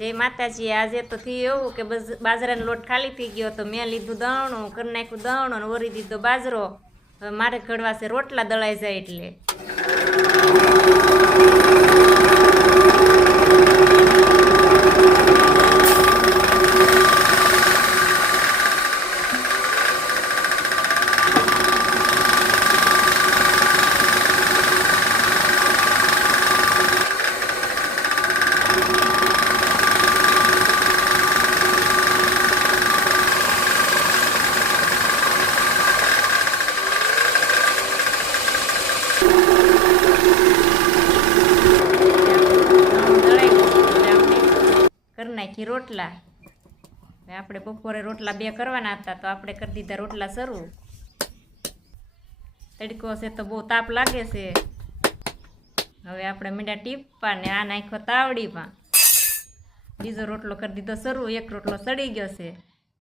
જય માતાજી। આજે તો થયું એવું કે બાજરાનો લોટ ખાલી થઈ ગયો તો મેં લીધું દવણું, કરી નાખ્યું દવણું અને વરી દીધો બાજરો। હવે મારે ઘડવા છે રોટલા દળાઈ જાય એટલે। કરી નાખી રોટલા। આપણે બપોરે રોટલા 2 કરવાના હતા તો આપણે કરી દીધા રોટલા શરૂ। તડકો છે તો બહુ તાપ લાગે છે। હવે આપણે મીંડા ટીપા ને આ નાખ્યો તાવડીમાં। બીજો રોટલો કરી દીધો શરૂ, એક રોટલો સડી ગયો છે।